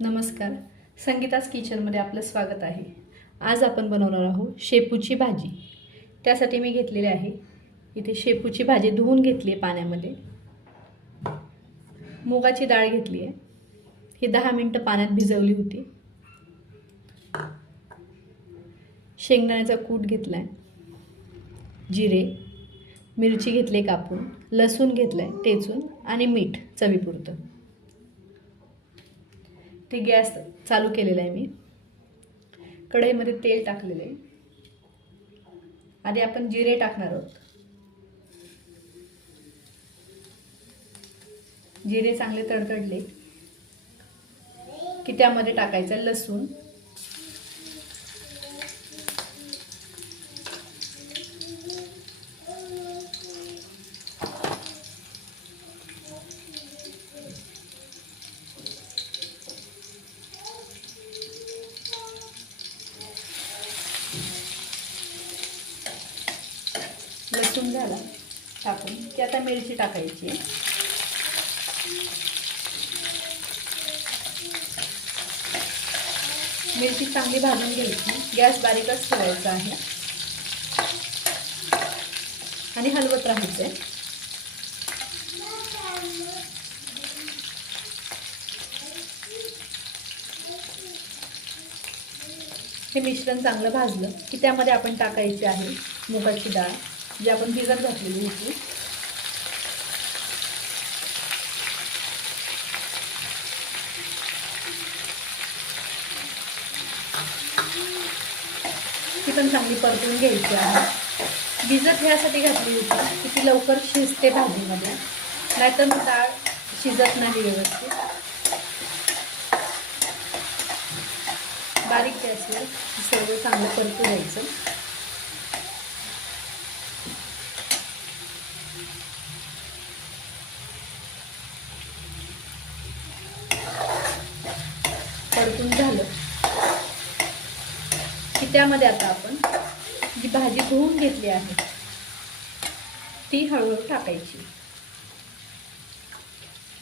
नमस्कार. संगीताज किचनमध्ये आपलं स्वागत आहे. आज आपण बनवणार आहोत शेपूची भाजी. त्यासाठी मी घेतलेली आहे इथे शेपूची भाजी धुवून घेतली आहे पाण्यामध्ये. मुगाची डाळ घेतली आहे, ही 10 मिनिटं पाण्यात भिजवली होती. शेंगदाण्याचा कूट घेतला आहे, जिरे, मिरची घेतली कापून, लसूण घेतलाय टेचून आणि मीठ चवीपुरतं. ते गॅस चालू केलेला आहे मी. कढईमध्ये तेल टाकलेले आहे. आधी आपण जिरे टाकणार आहोत. जिरे चांगले तडतडले की त्यामध्ये टाकायचं लसूण, लसूण झाला टाकून की आता मिरची टाकायची. मिरची चांगली भाजून घ्यायची. गॅस बारीकच ठेवायचा आहे आणि हलवत राहायचं आहे. हे मिश्रण चांगलं भाजलं की त्यामध्ये आपण टाकायचे आहे मुगाची डाळ जी आपण भिजत घातलेली होती. ती पण चांगली परतून घ्यायची आहे. भिजत ह्यासाठी घातली होती की ती लवकर शिजते भाजीमध्ये, नाहीतर मग डाळ शिजत नाही व्यवस्थित. बारीक गॅसवर सर्व चांगलं परतू द्यायचं. परतून झालं की त्यामध्ये आता आपण जी भाजी धुवून घेतली आहे ती हळूहळू टाकायची.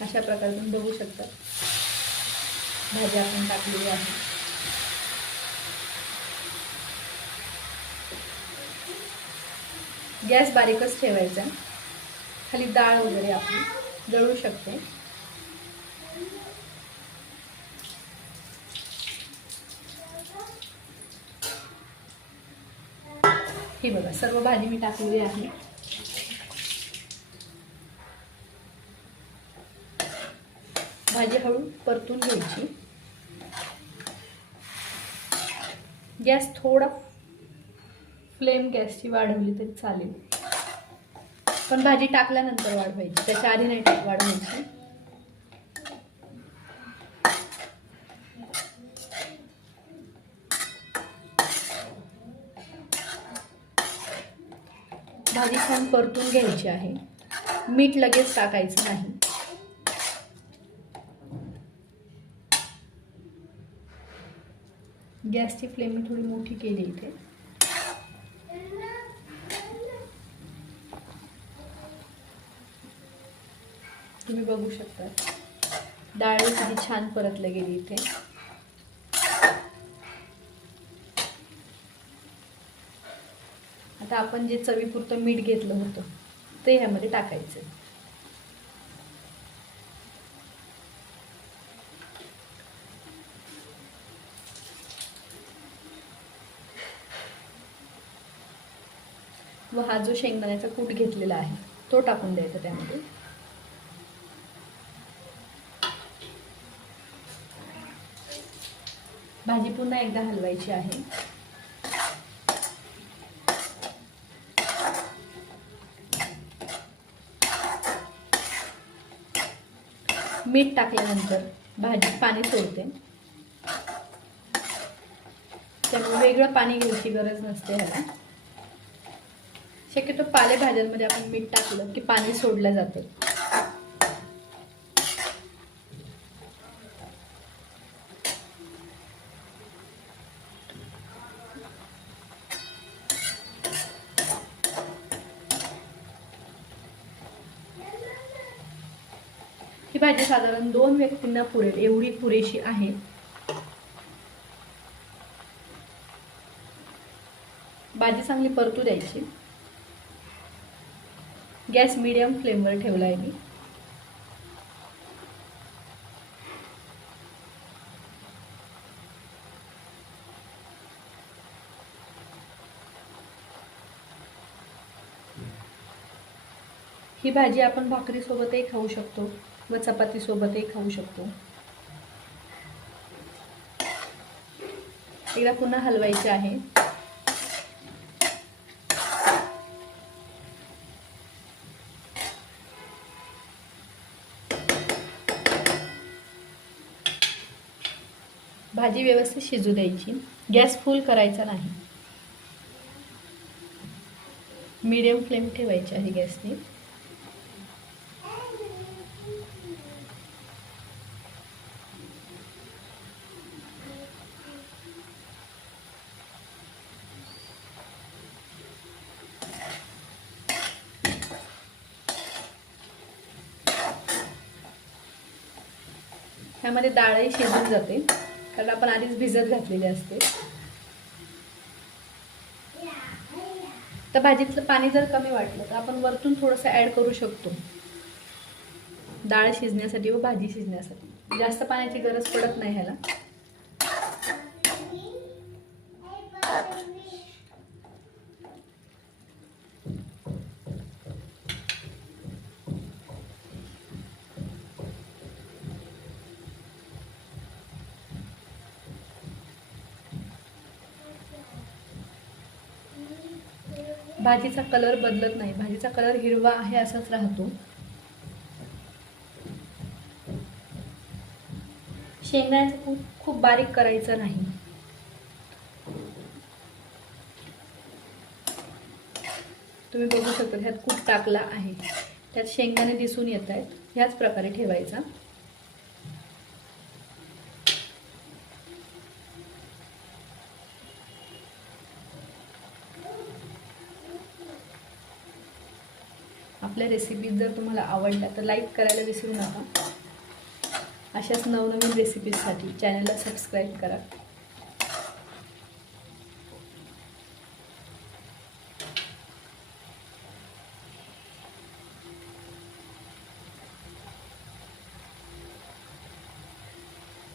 अशा प्रकारे तुम्ही बघू शकता भाजी आपण टाकलेली आहे. गॅस बारीकच ठेवायचा. खाली डाळ वगैरे आपली जळू शकते. हे बघा सर्व भाजी मी टाकलेली आहे. भाजी हळू परतून घ्यायची. गॅस थोडा फ्लेम गॅसची वाढवली तरी चालेल, पण भाजी टाकल्यानंतर वाढवायची, त्याच्या आधी नाही वाढवायची. भाजी छान परतून घ्यायची आहे. मीठ लगेच टाकायचं नाही. गॅसची फ्लेम मी थोडी मोठी केली इथे. तुम्ही बघू शकता डाळ किती छान परतली गेली इथे. आता आपण जे चवीपुरतं मीठ घेतलं होतं ते ह्यामध्ये टाकायचं. व हा जो शेंगदाण्याचा कूट घेतलेला आहे तो टाकून द्यायचा त्यामध्ये. भाजी पुन्हा एकदा हलवायची आहे. मीठ टाकल्यानंतर भाजी पाणी सोडते, त्यामुळे वेगळं पाणी घ्यायची गरज नसते ह्याला. शक्यतो पालेभाज्यांमध्ये आपण मीठ टाकलं की पाणी सोडलं जातं. ही भाजी साधारण 2 व्यक्तींना पुरेल एवढी पुरेशी आहे. भाजी चांगली परतू द्यायची. गॅस मीडियम फ्लेमवर ठेवला आहे मी. ही भाजी आपण भाकरीसोबतही खाऊ शकतो व चपातीसोबतही खाऊ शकतो. एकदा पुन्हा हलवायचे आहे. भाजी व्यवस्थित शिजू द्यायची. गॅस फुल करायचा नाही, मीडियम फ्लेम ठेवायची आहे गॅसने. ह्यामध्ये डाळही शिजून जाते कारण आपण आधीच भिजत घातलेली असते. तर भाजीतलं पाणी जर कमी वाटलं तर आपण वरतून थोडंसं ॲड करू शकतो डाळ शिजण्यासाठी व भाजी शिजण्यासाठी. जास्त पाण्याची गरज पडत नाही ह्याला. भाजीचा कलर बदलत नाही, भाजीचा कलर हिरवा आहे असाच राहतो. शेंगदाण्याचं कूट खूप बारीक करायचं नाही. तुम्ही बघू शकता ह्यात कूट टाकला आहे, त्यात शेंगदाणे दिसून येत आहेत. ह्याच प्रकारे ठेवायचा. आपल्या रेसिपीज जर तुम्हाला आवडल्या तर लाईक करायला विसरू नका. अशाच नवनवीन रेसिपीजसाठी चॅनलला सबस्क्राईब करा.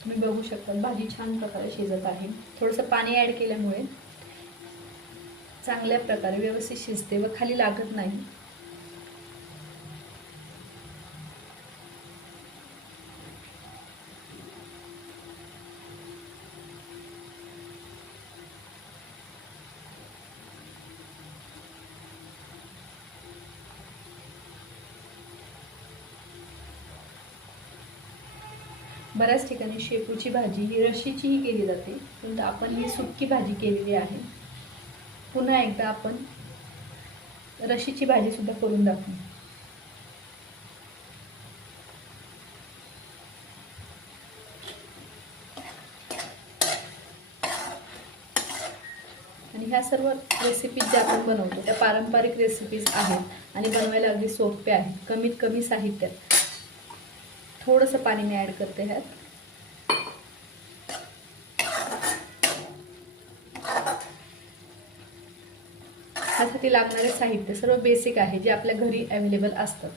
तुम्ही बघू शकता भाजी छान प्रकारे शिजत आहे. थोडंसं पाणी ॲड केल्यामुळे चांगल्या प्रकारे व्यवस्थित शिजते व खाली लागत नाही. बऱ्याच ठिकाणी शेपूची भाजी ही रशीचीही केली जाते, पण आपण ही सुक्की भाजी केलेली आहे. पुन्हा एकदा आपण रशीची भाजी सुद्धा करून दाखवू. आणि ह्या सर्व रेसिपीज ज्या आपण बनवतो त्या पारंपरिक रेसिपीज आहेत आणि बनवायला अगदी सोप्या आहेत. कमीत कमी साहित्यात. थोडंसं पाणी ॲड करते ह्यात. ह्यासाठी लागणारे साहित्य सर्व बेसिक आहे जे आपल्या घरी अवेलेबल असतात.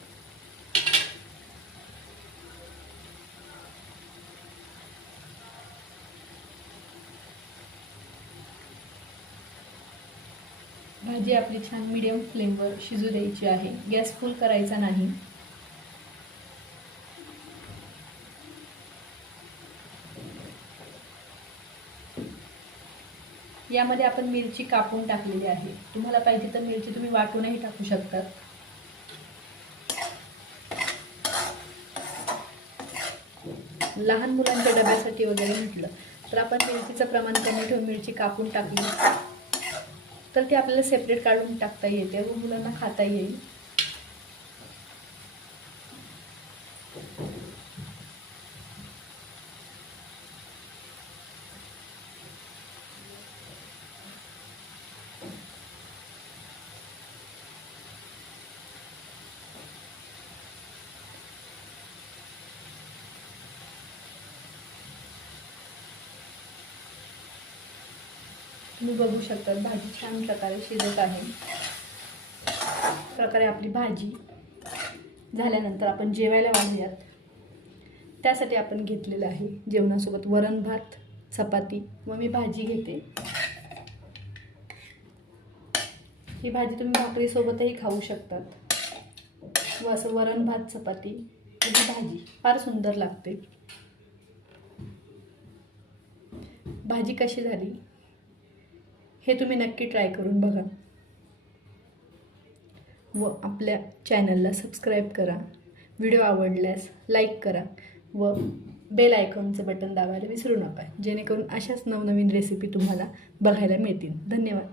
भाजी आपली छान मीडियम फ्लेमवर शिजू द्यायची आहे. गॅस फुल करायचा नाही. यामध्ये आपण मिरची कापून टाकलेली आहे. तुम्हाला पाहिजे तर मिरची तुम्ही वाटूनही टाकू शकतात. लहान मुलांच्या डब्यासाठी वगैरे म्हटलं तर आपण मिरचीचं प्रमाण कमी ठेवून मिरची कापून टाकली तर ती आपल्याला सेपरेट काढून टाकता येते व मुलांना खाता येईल. तुम्ही बघू शकता भाजी छान प्रकारे शिजत आहे. प्रकारे आपली भाजी झाल्यानंतर आपण जेवायला वाढूयात. त्यासाठी आपण घेतलेलं आहे जेवणासोबत वरण भात, चपाती व मी भाजी घेते. ही भाजी तुम्ही भाकरीसोबतही खाऊ शकतात व असं वरण भात चपाती आणि भाजी फार सुंदर लागते. भाजी कशी झाली हे तुम्ही नक्की ट्राय करून बघा व आपल्या चॅनलला सबस्क्राईब करा. व्हिडिओ आवडल्यास लाईक करा व बेल आयकॉनचं बटन दाबायला विसरू नका, जेणेकरून अशाच नवनवीन रेसिपी तुम्हाला बघायला मिळतील. धन्यवाद.